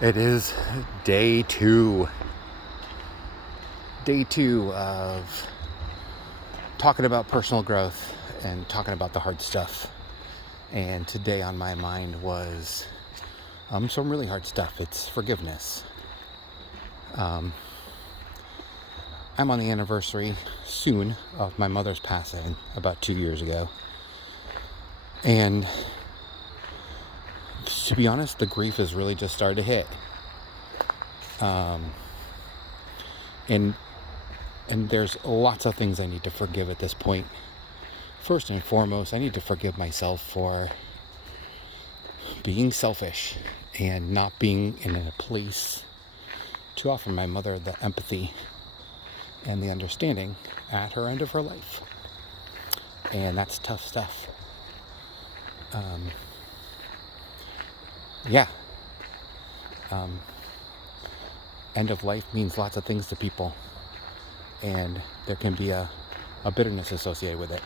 It is day two. Day two of talking about personal growth and talking about the hard stuff. And today on my mind was some really hard stuff. It's forgiveness. I'm on the anniversary soon of my mother's passing about 2 years ago. And to be honest, the grief has really just started to hit. And there's lots of things I need to forgive at this point. First and foremost, I need to forgive myself for being selfish and not being in a place to offer my mother the empathy and the understanding at her end of her life. And that's tough stuff. End of life means lots of things to people, and there can be a bitterness associated with it.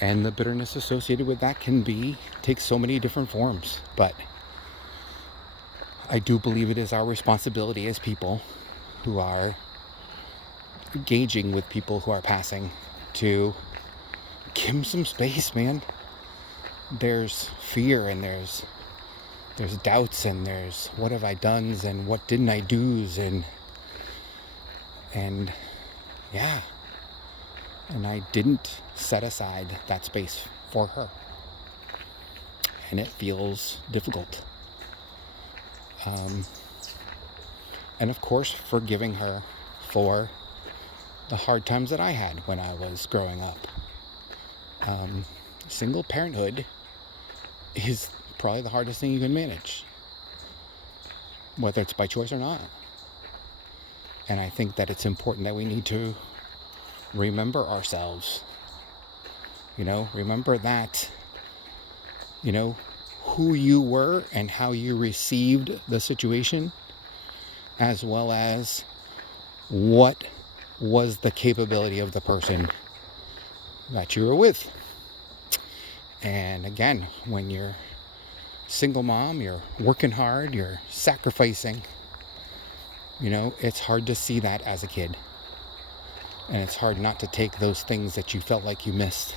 And the bitterness associated with that can take so many different forms. But I do believe it is our responsibility as people who are engaging with people who are passing to give them some space, man. There's fear and there's doubts and there's what have I done and what didn't I do and I didn't set aside that space for her, and it feels difficult. And of course, forgiving her for the hard times that I had when I was growing up. Single parenthood is probably the hardest thing you can manage, whether it's by choice or not. And I think that it's important that we need to remember ourselves. Remember that, who you were and how you received the situation, as well as what was the capability of the person that you were with. And again, when you're single mom, you're working hard, you're sacrificing, it's hard to see that as a kid. And it's hard not to take those things that you felt like you missed,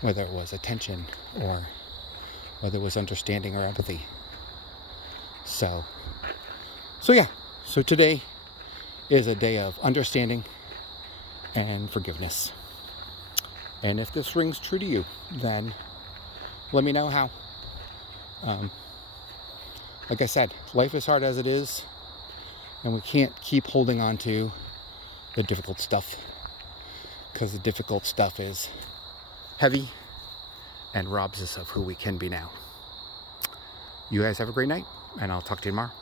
whether it was attention or whether it was understanding or empathy. So today is a day of understanding and forgiveness. And if this rings true to you, then let me know how. Like I said, life is hard as it is, and we can't keep holding on to the difficult stuff, because the difficult stuff is heavy and robs us of who we can be now. You guys have a great night, and I'll talk to you tomorrow.